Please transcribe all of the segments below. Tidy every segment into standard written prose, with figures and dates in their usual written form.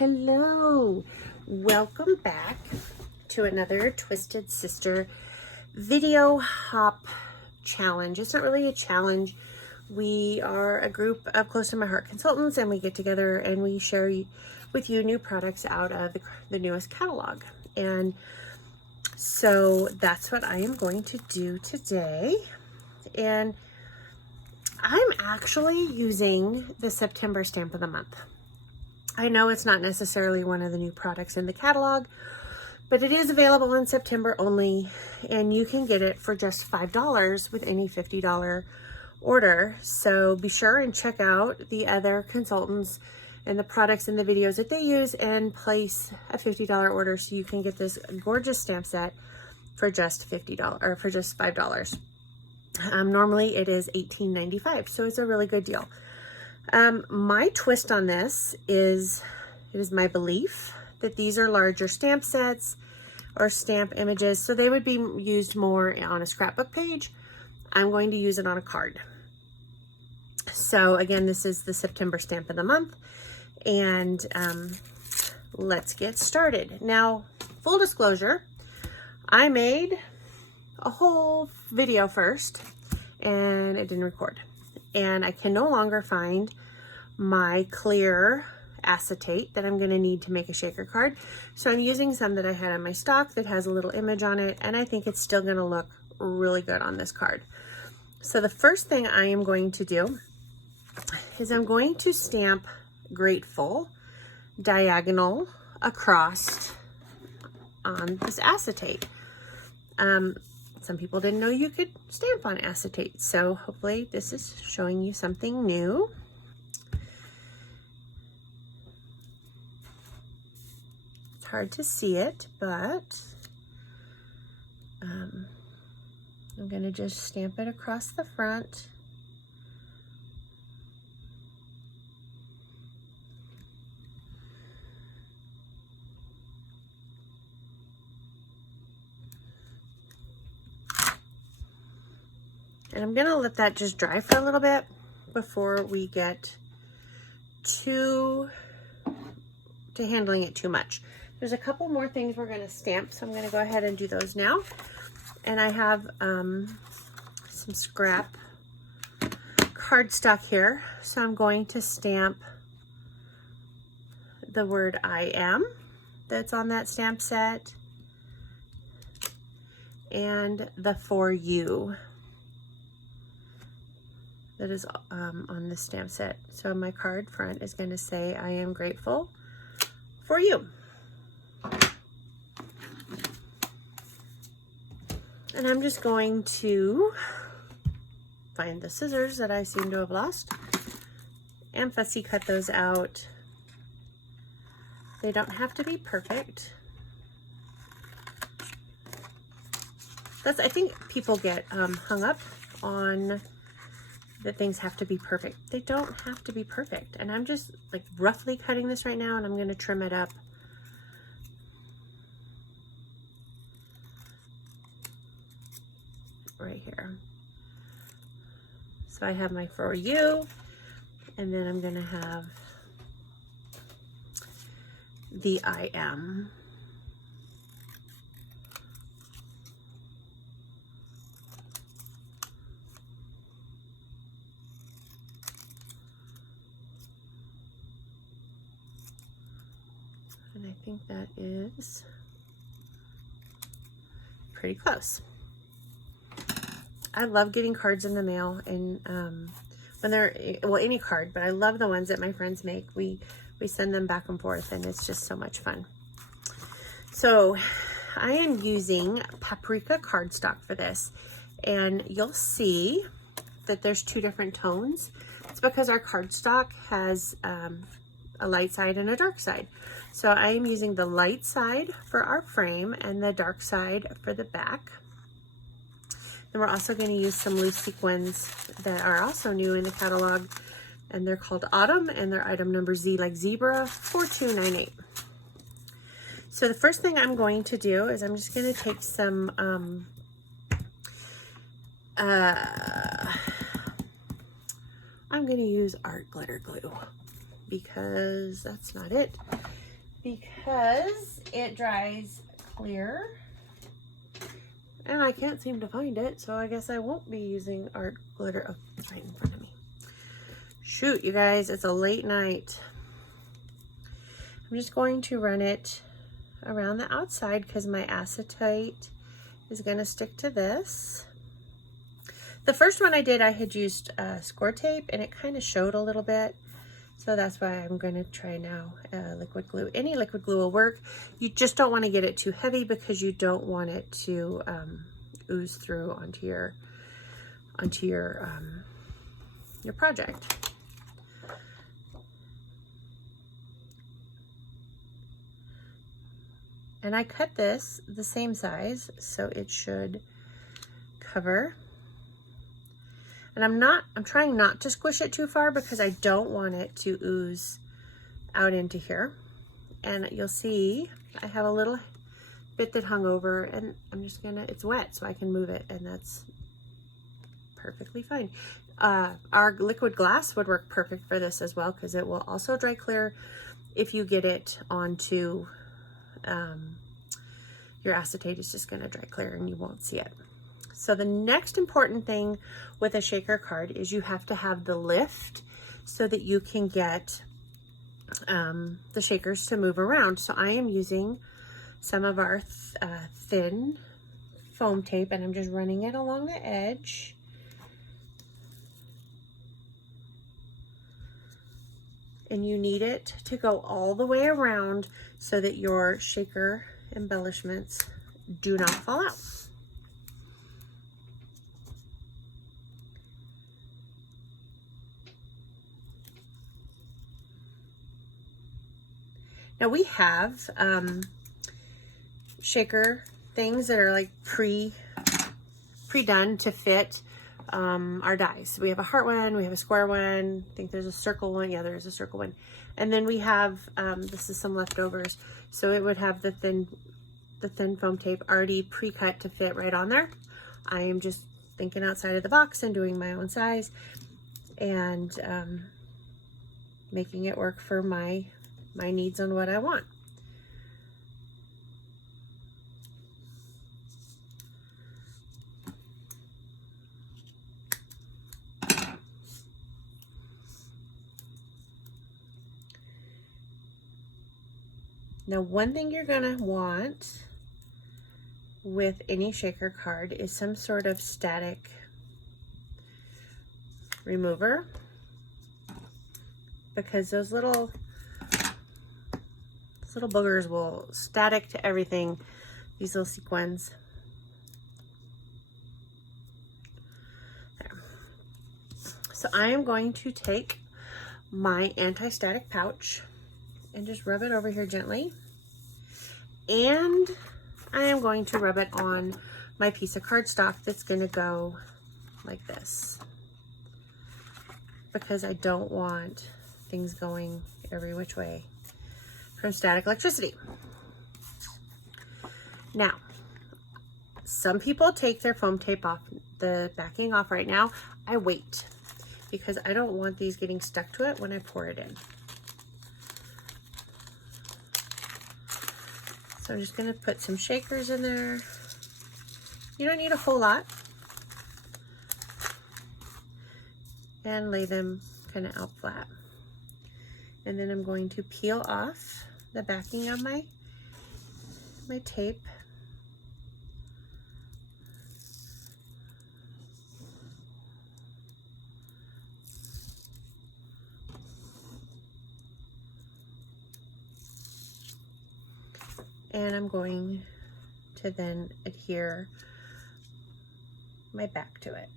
Hello, welcome back to another Twisted Sister video hop challenge. It's not really a challenge. We are a group of close to my heart consultants, and we get together and we share with you new products out of the newest catalog. And so that's what I am going to do today. And I'm actually using the September stamp of the month. I know it's not necessarily one of the new products in the catalog, but it is available in September only, and you can get it for just $5 with any $50 order. So be sure and check out the other consultants and the products and the videos that they use and place a $50 order so you can get this gorgeous stamp set for just $50 or for just $5. Normally it is $18.95, so it's a really good deal. My twist on this is, it is my belief that these are larger stamp sets or stamp images, so they would be used more on a scrapbook page. I'm going to use it on a card. So again, this is the September stamp of the month, and let's get started. Now, full disclosure, I made a whole video first and it didn't record, and I can no longer find my clear acetate that I'm going to need to make a shaker card. So I'm using some that I had in my stock that has a little image on it, and I think it's still going to look really good on this card. So the first thing I am going to do is I'm going to stamp Grateful diagonal across on this acetate. Some people didn't know you could stamp on acetate, so hopefully this is showing you something new. It's hard to see it, but I'm going to just stamp it across the front. And I'm gonna let that just dry for a little bit before we get to handling it too much. There's a couple more things we're gonna stamp, so I'm gonna go ahead and do those now. And I have some scrap cardstock here, so I'm going to stamp the word I am that's on that stamp set and the for you that is on this stamp set. So my card front is going to say, I am grateful for you. And I'm just going to find the scissors that I seem to have lost and fussy cut those out. They don't have to be perfect. I think people get hung up on that things have to be perfect. They don't have to be perfect. And I'm just like roughly cutting this right now, and I'm going to trim it up. Right here. So I have my for you, and then I'm going to have the I am. And I think that is pretty close. I love getting cards in the mail, and when they're, well, any card, but I love the ones that my friends make. We send them back and forth, and it's just so much fun. So I am using paprika cardstock for this, and you'll see that there's two different tones. It's because our cardstock has a light side and a dark side. So I am using the light side for our frame and the dark side for the back. Then we're also going to use some loose sequins that are also new in the catalog, and they're called Autumn, and they're item number Z like zebra 4298. So the first thing I'm going to do is I'm just going to take some I'm going to use art glitter glue because that's not it. because it dries clear. And I can't seem to find it, so I guess I won't be using art glitter. Oh, it's right in front of me. Shoot, you guys, it's a late night. I'm just going to run it around the outside because my acetate is going to stick to this. The first one I did, I had used score tape and it kind of showed a little bit. So that's why I'm going to try now liquid glue. Any liquid glue will work. You just don't want to get it too heavy because you don't want it to ooze through onto your project. And I cut this the same size, so it should cover. And I'm trying not to squish it too far because I don't want it to ooze out into here. And you'll see I have a little bit that hung over, and I'm just gonna, it's wet so I can move it, and that's perfectly fine. Our liquid glass would work perfect for this as well because it will also dry clear if you get it onto your acetate. Is just gonna dry clear and you won't see it. So the next important thing with a shaker card is you have to have the lift so that you can get the shakers to move around. So I am using some of our thin foam tape, and I'm just running it along the edge. And you need it to go all the way around so that your shaker embellishments do not fall out. Now we have shaker things that are like pre-done to fit our dies. We have a heart one, we have a square one, I think there's a circle one. Yeah, there's a circle one. And then we have, this is some leftovers. So it would have the thin foam tape already pre-cut to fit right on there. I am just thinking outside of the box and doing my own size and making it work for my needs on what I want. Now, one thing you're gonna want with any shaker card is some sort of static remover, because those little boogers will static to everything, these little sequins. There. So I am going to take my anti-static pouch and just rub it over here gently. And I am going to rub it on my piece of cardstock that's gonna go like this, because I don't want things going every which way from static electricity. Now, some people take their foam tape off, the backing off right now. I wait because I don't want these getting stuck to it when I pour it in. So I'm just gonna put some shakers in there. You don't need a whole lot. And lay them kind of out flat. And then I'm going to peel off the backing of my tape. And I'm going to then adhere my back to it.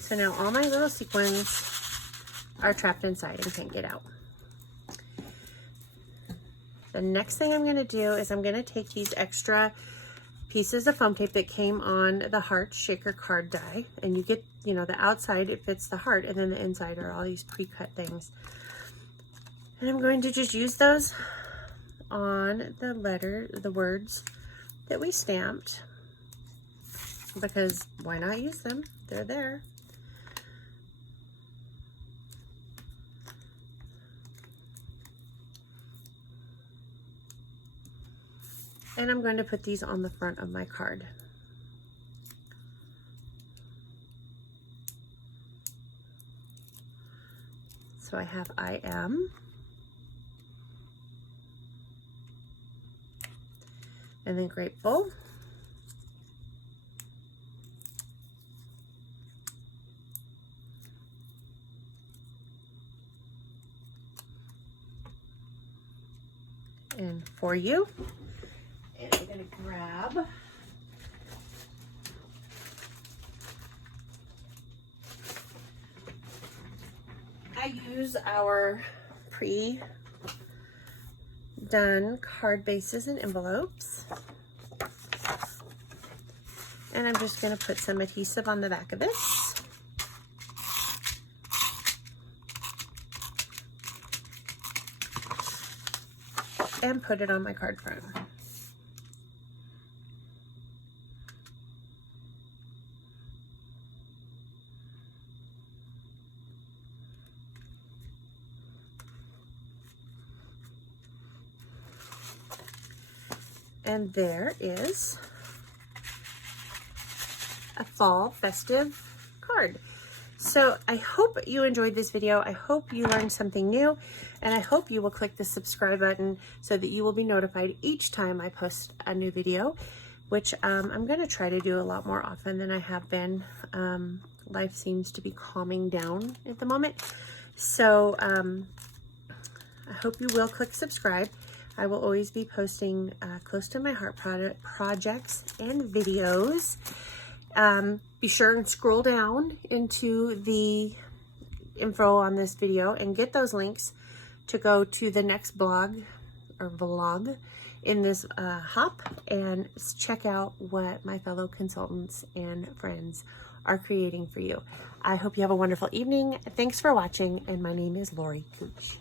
So now all my little sequins are trapped inside and can't get out. The next thing I'm going to do is I'm going to take these extra pieces of foam tape that came on the heart shaker card die, and you get, you know, the outside, it fits the heart, and then the inside are all these pre-cut things. And I'm going to just use those on the words that we stamped. because why not use them? They're there. And I'm going to put these on the front of my card. So I have I am. And then grateful. And for you. And I'm going to grab I use our pre-done card bases and envelopes. And I'm just going to put some adhesive on the back of this. And put it on my card front. And there is a fall festive card. So I hope you enjoyed this video. I hope you learned something new, and I hope you will click the subscribe button so that you will be notified each time I post a new video, which I'm going to try to do a lot more often than I have been. Life seems to be calming down at the moment. So I hope you will click subscribe. I will always be posting close to my heart projects and videos. Be sure and scroll down into the info on this video and get those links to go to the next blog or vlog in this hop and check out what my fellow consultants and friends are creating for you. I hope you have a wonderful evening. Thanks for watching, and my name is Lori Cooch.